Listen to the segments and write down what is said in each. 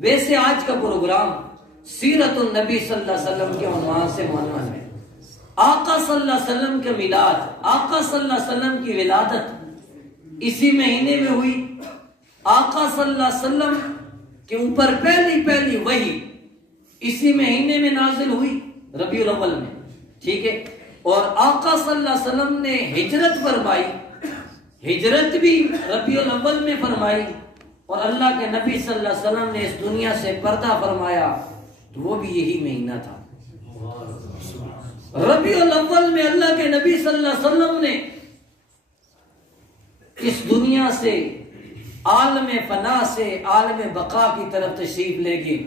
ویسے آج کا پروگرام سیرت النبی صلی اللہ علیہ وسلم کے عنوان سے عنوان ہے۔ آقا صلی اللہ علیہ وسلم کے میلاد، آقا صلی اللہ علیہ وسلم کی ولادت اسی مہینے میں ہوئی۔ آقا صلی اللہ علیہ وسلم کے اوپر پہلی وحی اسی مہینے میں نازل ہوئی، ربیع الاول میں، ٹھیک ہے۔ اور آقا صلی اللہ علیہ وسلم نے ہجرت فرمائی، ہجرت بھی ربیع الاول میں فرمائی، اور اللہ کے نبی صلی اللہ علیہ وسلم نے اس دنیا سے پردہ فرمایا تو وہ بھی یہی مہینہ تھا۔ ربیع الاول میں اللہ کے نبی صلی اللہ علیہ وسلم نے اس دنیا سے عالم فنا سے عالم بقا کی طرف تشریف لے گئے۔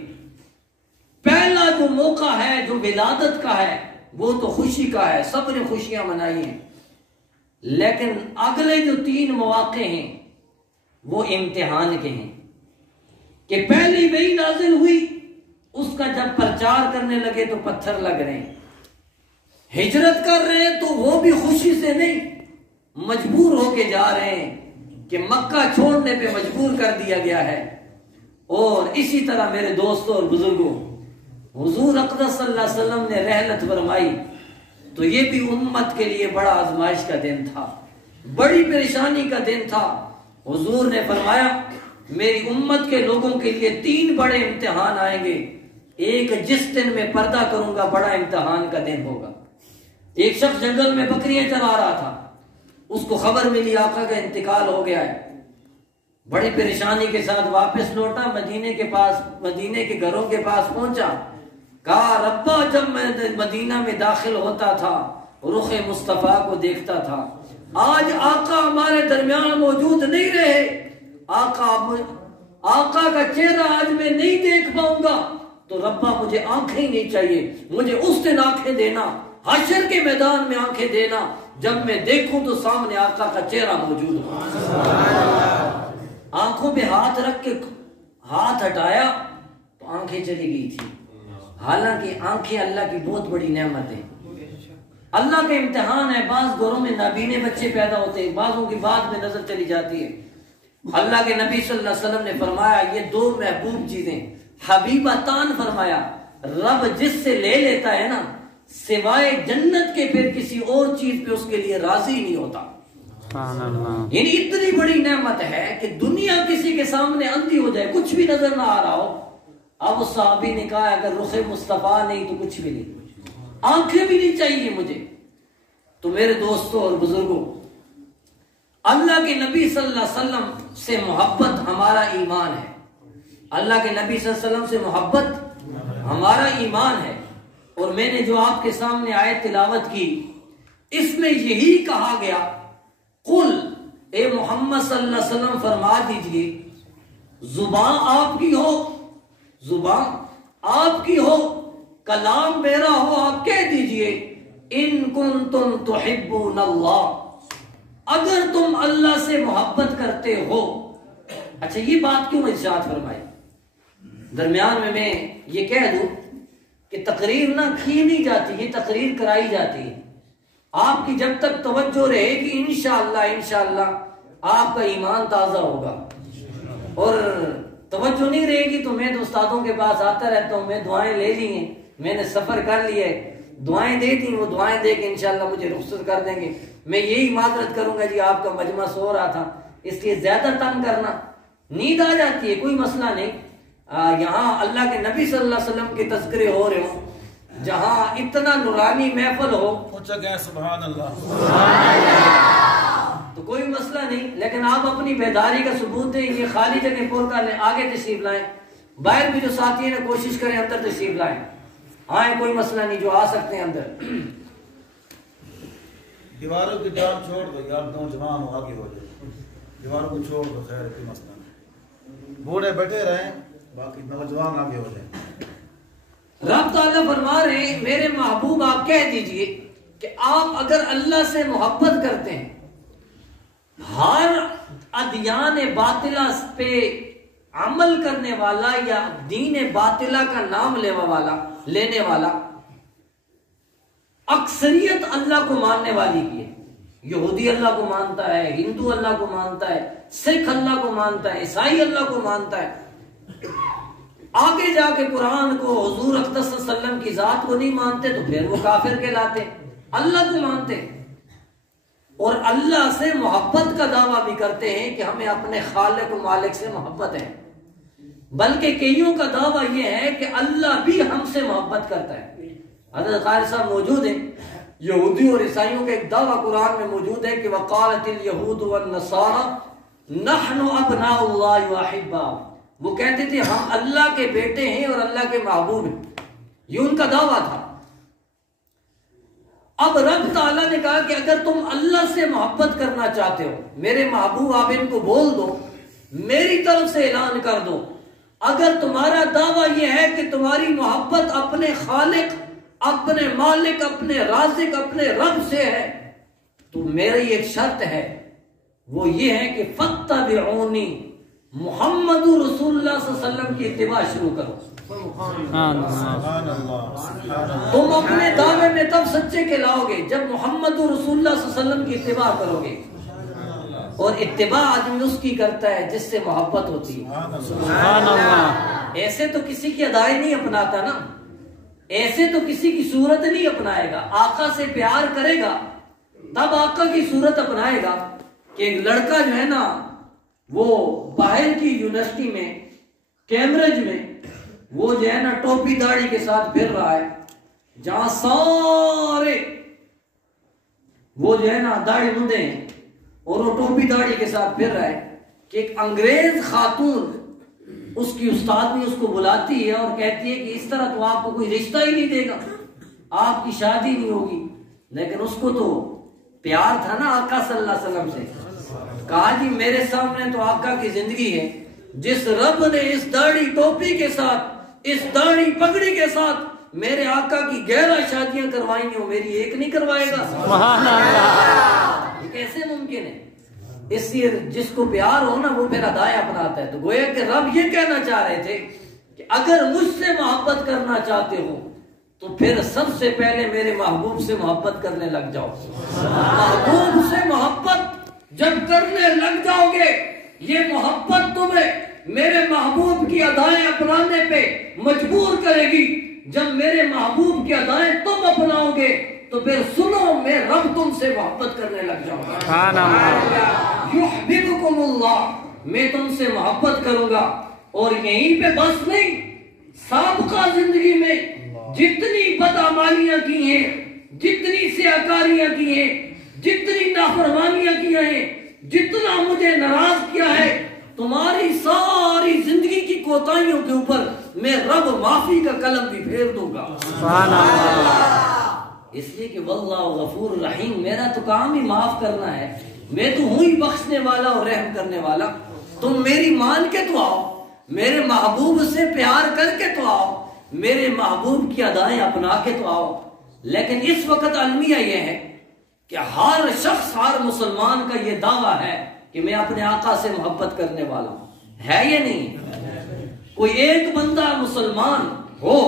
پہلا جو موقع ہے جو ولادت کا ہے وہ تو خوشی کا ہے، سب نے خوشیاں منائی ہیں، لیکن اگلے جو 3 مواقع ہیں وہ امتحان کے ہیں کہ پہلی وحی نازل ہوئی، اس کا جب پرچار کرنے لگے تو پتھر لگ رہے ہیں، ہجرت کر رہے ہیں تو وہ بھی خوشی سے نہیں، مجبور ہو کے جا رہے ہیں کہ مکہ چھوڑنے پہ مجبور کر دیا گیا ہے۔ اور اسی طرح میرے دوستوں اور بزرگوں، حضور اقدس صلی اللہ علیہ وسلم نے رحلت فرمائی تو یہ بھی امت کے لیے بڑا آزمائش کا دن تھا، بڑی پریشانی کا دن تھا۔ حضور نے فرمایا میری امت کے لوگوں کے لیے 3 بڑے امتحان آئیں گے۔ ایک، جس دن میں پردہ کروں گا بڑا امتحان کا دن ہوگا۔ ایک شخص جنگل میں بکریاں چرا رہا تھا، اس کو خبر ملی آقا کا انتقال ہو گیا ہے، بڑی پریشانی کے ساتھ واپس لوٹا، مدینے کے گھروں کے پاس پہنچا، کہا ربا جب میں مدینہ میں داخل ہوتا تھا رخ مصطفیٰ کو دیکھتا تھا، آج آقا ہمارے درمیان موجود نہیں رہے، آقا کا چہرہ آج میں نہیں دیکھ پاؤں گا، تو ربا مجھے آنکھیں ہی نہیں چاہیے، مجھے اس دن آنکھیں دینا، حشر کے میدان میں آنکھیں دینا جب میں دیکھوں تو سامنے آقا کا چہرہ موجود ہو۔ آنکھوں پہ ہاتھ رکھ کے ہاتھ ہٹایا تو آنکھیں چلی گئی تھی۔ حالانکہ آنکھیں اللہ کی بہت بڑی نعمت ہے، اللہ کا امتحان ہے۔ بعض گھروں میں نابینے بچے پیدا ہوتے ہیں، بعضوں کی بعد میں نظر چلی جاتی ہے۔ اللہ کے نبی صلی اللہ علیہ وسلم نے فرمایا یہ 2 محبوب چیزیں، حبیبتان فرمایا، رب جس سے لے لیتا ہے نا سوائے جنت کے پھر کسی اور چیز پہ اس کے لیے راضی نہیں ہوتا۔ یعنی اتنی بڑی نعمت ہے کہ دنیا کسی کے سامنے اندھی ہو جائے، کچھ بھی نظر نہ آ رہا ہو، اب اس صحابی نے کہا اگر رخ مصطفیٰ نہیں تو کچھ بھی نہیں، آنکھیں بھی نہیں چاہیے مجھے۔ تو میرے دوستوں اور بزرگوں، اللہ کے نبی صلی اللہ علیہ وسلم سے محبت ہمارا ایمان ہے، اللہ کے نبی صلی اللہ علیہ وسلم سے محبت ہمارا ایمان ہے۔ اور میں نے جو آپ کے سامنے آیت تلاوت کی، اس میں یہی کہا گیا قل، اے محمد صلی اللہ علیہ وسلم فرما دیجئے، زبان آپ کی ہو، زبان آپ کی ہو، کلام میرا ہو، آپ کہہ دیجئے ان کنتم تحبون اللہ، اگر تم اللہ سے محبت کرتے ہو۔ اچھا یہ بات کیوں ارشاد فرمائی؟ درمیان میں یہ کہہ دوں کہ تقریر نہ کی نہیں جاتی، یہ تقریر کرائی جاتی ہے۔ آپ کی جب تک توجہ رہے گی انشاءاللہ آپ کا ایمان تازہ ہوگا، اور توجہ نہیں رہے گی تو میں تو استادوں کے پاس آتا رہتا ہوں، میں دعائیں لے لی ہیں، میں نے سفر کر لیا ہے، دعائیں دے دی، وہ دعائیں دے کے انشاءاللہ مجھے رخصت کر دیں گے۔ میں یہی معذرت کروں گا جی آپ کا مجمع سو رہا تھا، اس لیے زیادہ تنگ کرنا، نیند آ جاتی ہے کوئی مسئلہ نہیں، یہاں اللہ کے نبی صلی اللہ علیہ وسلم کے تذکرے ہو رہے ہوں، جہاں اتنا نورانی محفل ہو، سبحان اللہ، تو کوئی مسئلہ نہیں، لیکن آپ اپنی بیداری کا ثبوت دیں، یہ خالی جگہ پر کر لیں، آگے تشریف لائیں، باہر بھی جو ساتھی ہیں کوشش کریں اندر تشریف لائیں، آئیں کوئی مسئلہ نہیں، جو آ سکتے ہیں اندر۔ دیواروں کی جان چھوڑ دو یار، نوجوان ہو آگے ہو جائے، دیواروں کو چھوڑ دو، خیر کوئی مسئلہ نہیں، بوڑھے بیٹھے رہیں باقی نوجوان آگے ہو جائیں۔ رب تعالیٰ فرما رہے ہیں میرے محبوب آپ کہہ دیجئے کہ آپ اگر اللہ سے محبت کرتے ہیں، ہر ادیان باطلہ پہ عمل کرنے والا یا دین باطلہ کا نام لینے والا اکثریت اللہ کو ماننے والی کی ہے، یہودی اللہ کو مانتا ہے، ہندو اللہ کو مانتا ہے، سکھ اللہ کو مانتا ہے، عیسائی اللہ کو مانتا ہے، آگے جا کے قرآن کو حضور اقدس صلی اللہ علیہ وسلم کی ذات کو نہیں مانتے تو پھر وہ کافر کہلاتے. اللہ کو مانتے اور اللہ سے محبت کا دعویٰ بھی کرتے ہیں کہ ہمیں اپنے خالق و مالک سے محبت ہے. بلکہ کئیوں کا دعویٰ یہ ہے کہ اللہ بھی ہم سے محبت کرتا ہے. حضرت قاری صاحب موجود ہیں. یہودی اور عیسائیوں کا ایک دعویٰ قرآن میں موجود ہے کہ وقالت الیہود والنصارى نحن ابناء اللہ واحباؤہ. وہ کہتے تھے ہم اللہ کے بیٹے ہیں اور اللہ کے محبوب ہیں. یہ ان کا دعویٰ تھا. اب رب تعالیٰ نے کہا کہ اگر تم اللہ سے محبت کرنا چاہتے ہو میرے محبوب آپ ان کو بول دو, میری طرف سے اعلان کر دو, اگر تمہارا دعویٰ یہ ہے کہ تمہاری محبت اپنے خالق, اپنے مالک, اپنے رازق, اپنے رب سے ہے تو میری ایک شرط ہے, وہ یہ ہے کہ فاتبعونی, محمد رسول اللہ صلی اللہ علیہ وسلم کی اتباع شروع کرو. تم اپنے دعوے میں تب سچے کہلاؤ گے جب محمد رسول اللہ صلی اللہ علیہ وسلم کی اتباع کرو گے. اور اتباع آدمی اس کی کرتا ہے جس سے محبت ہوتی ہے. ایسے تو کسی کی ادائی نہیں اپناتا نا, ایسے تو کسی کی صورت نہیں اپنائے گا. آقا سے پیار کرے گا تب آقا کی صورت اپنائے گا. کہ ایک لڑکا جو ہے نا وہ باہر کی یونیورسٹی میں کیمبرج میں وہ جو ہے نا ٹوپی داڑھی کے ساتھ پھر رہا ہے, جہاں سارے وہ جو ہے نا داڑھی مندے ہیں اور وہ ٹوپی داڑھی کے ساتھ پھر رہا ہے, کہ ایک انگریز خاتون اس کی استادنی اس کو بلاتی ہے اور کہتی ہے کہ اس طرح تو آپ کو کوئی رشتہ ہی نہیں دے گا, آپ کی شادی نہیں ہوگی. لیکن اس کو تو پیار تھا نا آقا صلی اللہ علیہ وسلم سے. کہا جی میرے سامنے تو آقا کی زندگی ہے, جس رب نے اس داڑھی ٹوپی کے ساتھ, اس داڑھی پگڑی کے ساتھ میرے آقا کی 11 شادیاں کروائی ہیں, میری ایک نہیں کروائے گا. سبحان اللہ. یہ کیسے ممکن ہے؟ اس لیے جس کو پیار ہو نا وہ پھر ادائیں اپناتا ہے. تو گویا کہ رب یہ کہنا چاہ رہے تھے کہ اگر مجھ سے محبت کرنا چاہتے ہو تو پھر سب سے پہلے میرے محبوب سے محبت کرنے لگ جاؤ. محبوب سے محبت جب کرنے لگ جاؤ گے, یہ محبت تمہیں میرے محبوب کی ادائیں اپنانے پہ مجبور کرے گی. جب میرے محبوب کی ادائیں تم اپناؤ گے تو پھر سنو میں رب تم سے محبت کرنے لگ جاؤں گا. یحببکم اللہ, میں تم سے محبت کروں گا. اور یہیں پہ بس نہیں, سابقہ زندگی میں جتنی بدعمالیاں کی ہیں, جتنی سیاکاریاں کی ہیں, جتنی نافرمانیاں کی ہیں, جتنا مجھے ناراض کیا ہے, تمہاری ساری زندگی کی کوتاہیوں کے اوپر میں رب معافی کا قلم بھی پھیر دوں گا. سبحان اللہ. اس لیے کہ واللہ غفور رحیم, میرا تو کام ہی معاف کرنا ہے, میں تو ہوں ہی بخشنے والا اور رحم کرنے والا. تم میری مان کے تو آؤ, میرے محبوب سے پیار کر کے تو آؤ, میرے محبوب کی ادائیں اپنا کے تو آؤ. لیکن اس وقت المیہ یہ ہے کہ ہر شخص, ہر مسلمان کا یہ دعویٰ ہے کہ میں اپنے آقا سے محبت کرنے والا ہوں. ہے یہ نہیں؟ کوئی ایک بندہ مسلمان ہو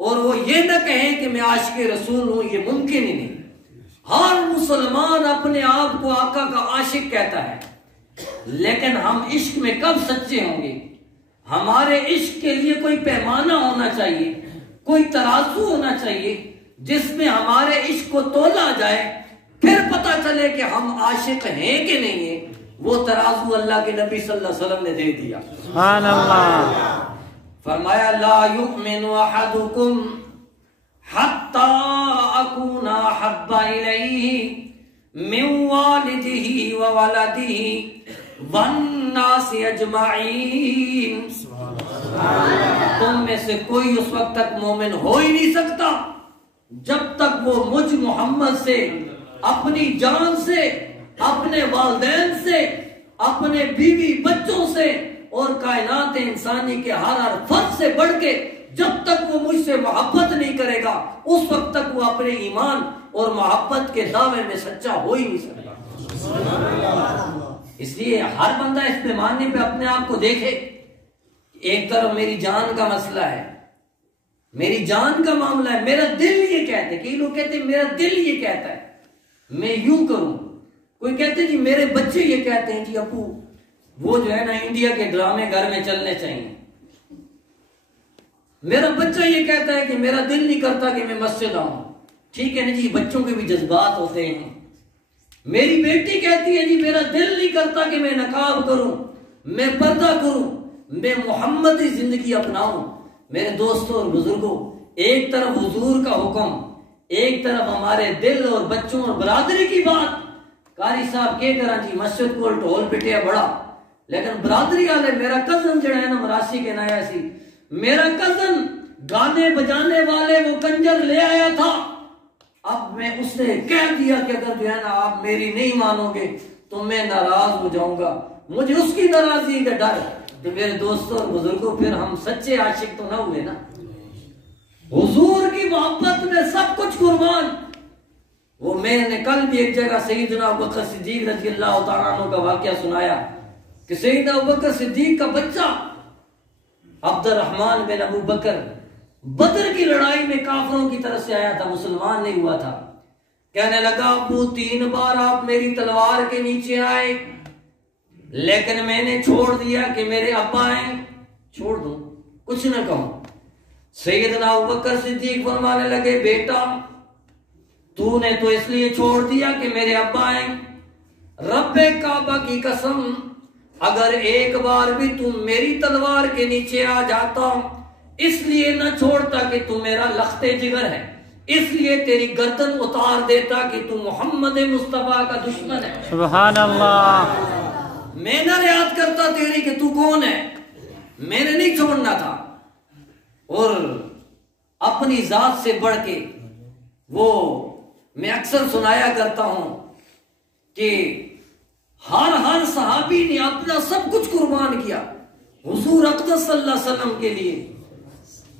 اور وہ یہ نہ کہیں کہ میں عاشق رسول ہوں, یہ ممکن ہی نہیں. ہر مسلمان اپنے آپ کو آقا کا عاشق کہتا ہے. لیکن ہم عشق میں کب سچے ہوں گے؟ ہمارے عشق کے لیے کوئی پیمانہ ہونا چاہیے, کوئی ترازو ہونا چاہیے جس میں ہمارے عشق کو تولا جائے, پھر پتا چلے کہ ہم عاشق ہیں کہ نہیں ہیں. وہ ترازو اللہ کے نبی صلی اللہ علیہ وسلم نے دے دیا. سبحان اللہ. فرمایا لا یؤمن احدکم حتی اکون احب الیہ من والدہ وولدہ والناس اجمعین. تم میں سے کوئی اس وقت تک مومن ہو ہی نہیں سکتا جب تک وہ مجھ محمد سے, اپنی جان سے, اپنے والدین سے, اپنے بیوی بچوں سے اور کائنات انسانی کے ہر فرد سے بڑھ کے جب تک وہ مجھ سے محبت نہیں کرے گا اس وقت تک وہ اپنے ایمان اور محبت کے دعوے میں سچا ہو ہی نہیں سکتا. اس لیے ہر بندہ اس پیمانے پہ اپنے آپ کو دیکھے. ایک طرف میری جان کا مسئلہ ہے, میری جان کا معاملہ ہے, میرا دل یہ کہتے, کئی لوگ کہتے ہیں میرا دل یہ کہتا ہے میں یوں کروں, کوئی کہتے جی میرے بچے یہ کہتے ہیں جی ابو وہ جو ہے نا انڈیا کے ڈرامے گھر میں چلنے چاہیے. میرا بچہ یہ کہتا ہے کہ میرا دل نہیں کرتا کہ میں مسجد آؤں. ٹھیک ہے نا جی, بچوں کے بھی جذبات ہوتے ہیں. میری بیٹی کہتی ہے جی میرا دل نہیں کرتا کہ میں نقاب کروں, میں پردہ کروں, میں محمدی زندگی اپناؤں. میرے دوستوں اور بزرگوں, ایک طرف حضور کا حکم, ایک طرف ہمارے دل اور بچوں اور برادری کی بات. قاری صاحب کے کرا جی مسجد کو ڈھول پٹیا بڑا, لیکن برادری والے میرا کزن جڑا ہے نا مراسی کے نایا سی, میرا کزن گانے بجانے والے وہ کنجر لے آیا تھا. اب میں اس سے کہہ دیا کہ اگر جو ہے نا آپ میری نہیں مانو گے تو میں ناراض ہو جاؤں گا, مجھے اس کی ناراضی کا ڈر. تو میرے دوستوں اور بزرگوں, پھر ہم سچے عاشق تو نہ ہوئے نا. حضور کی محبت میں سب کچھ قربان. وہ میں نے کل بھی ایک جگہ سیدنا ابوبکر صدیق رضی اللہ تعالیٰ عنہ کا واقعہ سنایا کہ سیدنا ابوبکر صدیق کا بچہ عبد الرحمن بن ابو بکر بدر کی لڑائی میں کافروں کی طرف سے آیا تھا, مسلمان نہیں ہوا تھا. کہنے لگا ابو 3 بار آپ میری تلوار کے نیچے آئے, لیکن میں نے چھوڑ دیا کہ میرے ابا ہیں, چھوڑ دوں کچھ نہ کہوں. سیدنا ابوبکر صدیق فرمانے لگے بیٹا تو نے تو اس لیے چھوڑ دیا کہ میرے ابا ہیں, رب کعبہ کی قسم اگر ایک بار بھی تم میری تلوار کے نیچے آ جاتا اس لیے نہ چھوڑتا کہ تو میرا لخت جگر ہے, اس لیے تیری گردن اتار دیتا کہ تو محمد مصطفیٰ کا دشمن ہے. سبحان اللہ. میں نہ ریاض کرتا تیری کہ تو کون ہے, میں نے نہیں چھوڑنا تھا. اور اپنی ذات سے بڑھ کے وہ میں اکثر سنایا کرتا ہوں کہ ہر صحابی نے اپنا سب کچھ قربان کیا حضور اقدس صلی اللہ علیہ وسلم کے لیے.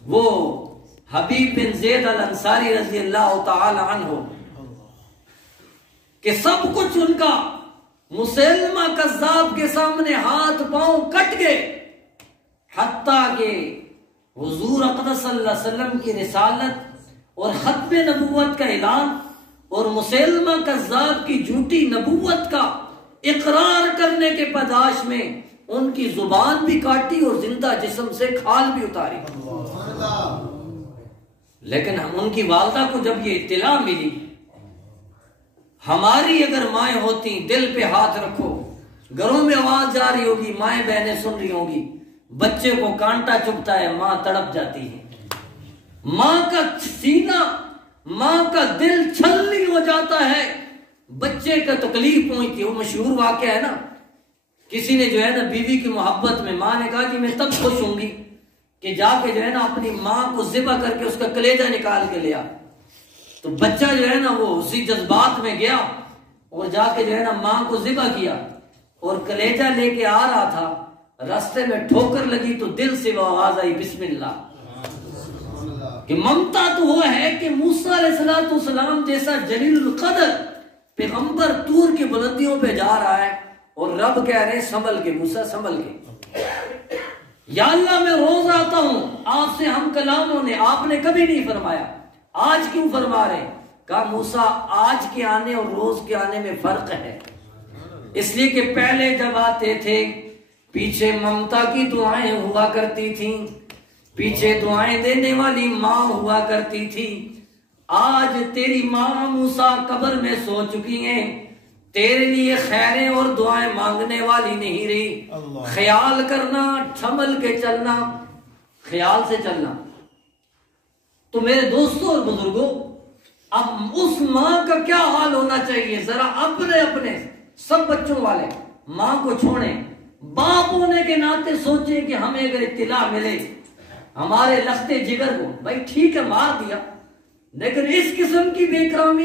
وہ حبیب بن زید الانصاری رضی اللہ تعالی عنہ کہ سب کچھ ان کا مسلمہ کذاب کے سامنے ہاتھ پاؤں کٹ گئے, حتیٰ کہ حضور اقدس صلی اللہ علیہ وسلم کی رسالت اور ختم نبوت کا اعلان اور مسلمہ کذاب کی جھوٹی نبوت کا اقرار کرنے کے پاداش میں ان کی زبان بھی کاٹی اور زندہ جسم سے کھال بھی اتاری. لیکن ہم ان کی والدہ کو جب یہ اطلاع ملی, ہماری اگر مائیں ہوتی دل پہ ہاتھ رکھو, گھروں میں آواز جا رہی ہوگی, مائیں بہنیں سن رہی ہوں گی, بچے کو کانٹا چبھتا ہے, ماں تڑپ جاتی ہے, ماں کا سینہ ماں کا دل چھلنی ہو جاتا ہے, بچے کا تکلیف پہنچتی ہے. وہ مشہور واقعہ ہے نا, کسی نے جو ہے نا بیوی کی محبت میں ماں نے کہا کہ میں تب خوش ہوں گی کہ جا کے جو ہے نا اپنی ماں کو ذبح کر کے اس کا کلیجہ نکال کے لیا. تو بچہ جو ہے نا وہ اسی جذبات میں گیا اور جا کے جو ہے نا ماں کو ذبح کیا اور کلیجہ لے کے آ رہا تھا, راستے میں ٹھوکر لگی تو دل سے وہ آواز آئی بسم اللہ. کہ ممتا تو وہ ہے کہ موسیٰ علیہ السلام جیسا جلیل القدر پیغمبر طور کی بلندیوں پہ جا رہا ہے اور رب کہہ رہے سنبھل کے موسیٰ سنبھل کے. یا اللہ میں روز آتا ہوں آپ سے ہم کلاموں نے, آپ نے کبھی نہیں فرمایا, آج کیوں فرما رہے؟ کہا موسیٰ آج کے آنے اور روز کے آنے میں فرق ہے, اس لیے کہ پہلے جب آتے تھے پیچھے ممتا کی دعائیں ہوا کرتی تھیں, پیچھے دعائیں دینے والی ماں ہوا کرتی تھی. آج تیری ماں موسیٰ قبر میں سو چکی ہیں, تیرے لیے خیریں اور دعائیں مانگنے والی نہیں رہی. خیال کرنا, سنبھل کے چلنا, خیال سے چلنا. تو میرے دوستوں اور بزرگوں, اب اس ماں کا کیا حال ہونا چاہیے, ذرا اپنے سب بچوں والے ماں کو چھوڑیں, باپ ہونے کے ناطے سوچیں کہ ہمیں اگر اطلاع ملے ہمارے لخت جگر کو, بھائی ٹھیک ہے مار دیا, لیکن اس قسم کی بے کرامی,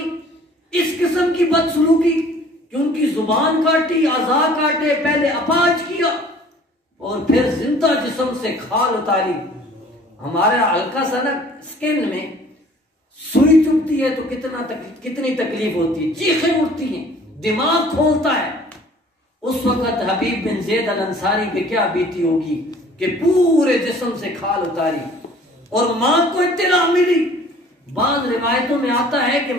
اس قسم کی بدسلوکی کہ ان کی زبان کاٹی, اعضاء کاٹے, پہلے اپاج کیا اور پھر زندہ جسم سے کھال اتاری. ہمارا ہلکا سا نا سکن میں سوئی چبھتی ہے تو کتنی تکلیف ہوتی ہے, چیخیں اٹھتی ہیں, دماغ کھولتا ہے. اس وقت حبیب بن زید الانصاری پہ کیا بیتی ہوگی کہ پورے جسم سے کھال اتاری اور ماں کو اطلاع ملی. بعض روایتوں میں آتا ہے کہ